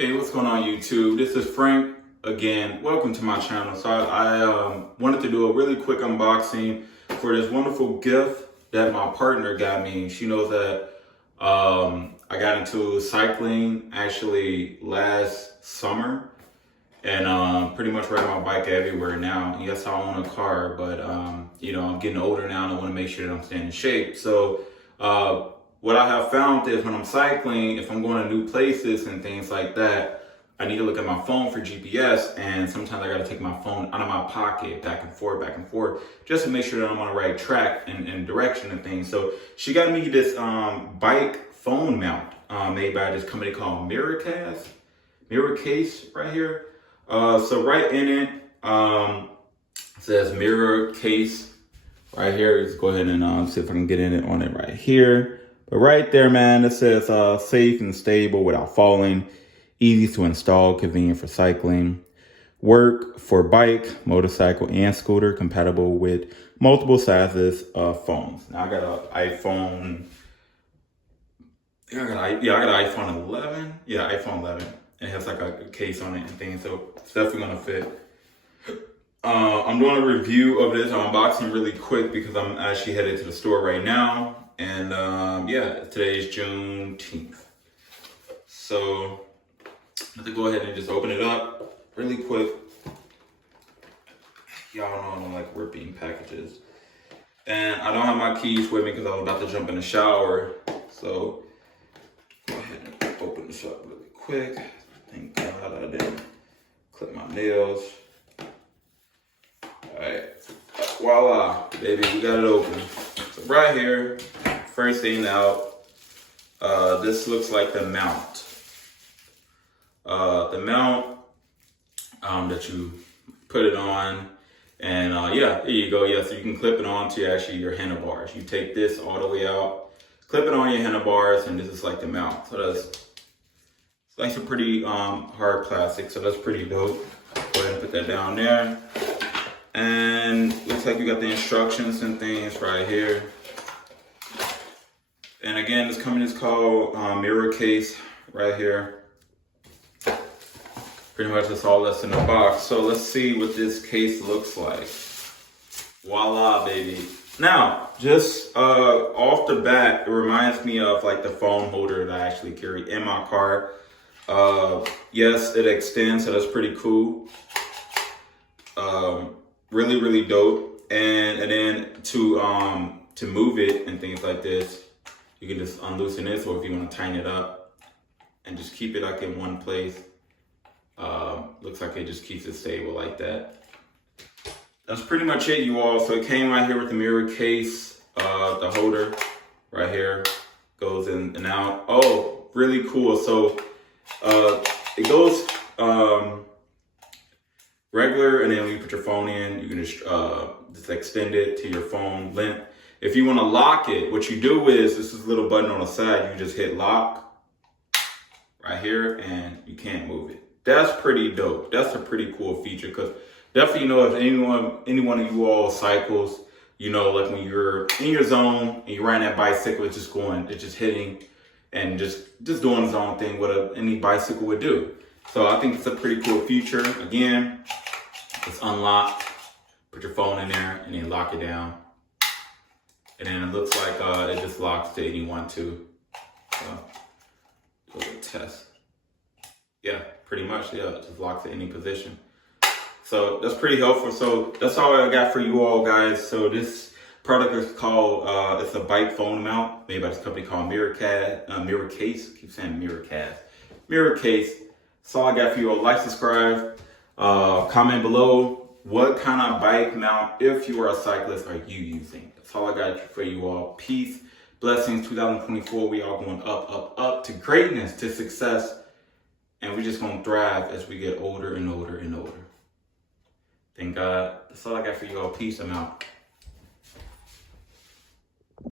Hey, what's going on YouTube? This is Frank again. Welcome to my channel. So I wanted to do a really quick unboxing for this wonderful gift that my partner got me. She knows that I got into cycling actually last summer and pretty much ride my bike everywhere now. Yes, I own a car, but you know, I'm getting older now and I want to make sure that I'm staying in shape. So what I have found is when I'm cycling, if I'm going to new places and things like that, I need to look at my phone for GPS, and sometimes I got to take my phone out of my pocket back and forth, just to make sure that I'm on the right track and direction and things. So she got me this bike phone mount made by this company called Miracase right here. So right in it says Miracase right here. Let's go ahead and see if I can get in it on it right here. But right there, man, it says safe and stable without falling, easy to install, convenient for cycling, work for bike, motorcycle, and scooter, compatible with multiple sizes of phones. Now I got an iPhone. I got an iPhone 11. Yeah, iPhone 11. And it has like a case on it and things, so it's definitely gonna fit. I'm doing a review of this unboxing really quick because I'm actually headed to the store right now. And yeah, today is Juneteenth. So I have to go ahead and just open it up really quick. Y'all know I don't like ripping packages. And I don't have my keys with me because I was about to jump in the shower. So go ahead and open this up really quick. Thank God I didn't clip my nails. Alright, voila, baby, we got it open. So right here, first thing out, this looks like the mount. That you put it on, and yeah, there you go. Yeah, so you can clip it onto actually your handlebars. You take this all the way out, clip it on your handlebars, and this is like the mount. So it's like some pretty hard plastic, so that's pretty dope. Go ahead and put that down there. And looks like you got the instructions and things right here. And again, this company is called Miracase right here. Pretty much that's all that's in the box. So let's see what this case looks like. Voila, baby. Now, just off the bat, it reminds me of like the phone holder that I actually carry in my car. Yes, it extends, so that's pretty cool. Really, really dope. And then to move it and things like this, you can just unloosen this, or if you want to tighten it up and just keep it like in one place. Looks like it just keeps it stable like that. That's pretty much it, you all. So it came right here with the mirror case, the holder right here goes in and out. Oh, really cool. So it goes regular, and then when you put your phone in, you can just extend it to your phone length. If you want to lock it, what you do is, this is a little button on the side, you just hit lock right here and you can't move it. That's pretty dope. That's a pretty cool feature, because definitely, you know, if any one of you all cycles, you know, like when you're in your zone and you're riding that bicycle, it's just hitting and just doing its own thing, what any bicycle would do. So I think it's a pretty cool feature. Again, it's unlocked, put your phone in there and then lock it down. And then it looks like it just locks to anyone too. So, a little test. Yeah, pretty much, yeah, it just locks to any position. So that's pretty helpful. So that's all I got for you all, guys. So this product is called, it's a bike phone mount made by this company called Miracase. I keep saying Miracase. Miracase. That's all I got for you all. Like, subscribe, comment below. What kind of bike mount, if you are a cyclist, are you using? That's all I got for you all. Peace, blessings, 2024. We all going up, up, up to greatness, to success. And we're just going to thrive as we get older and older and older. Thank God. That's all I got for you all. Peace. I'm out.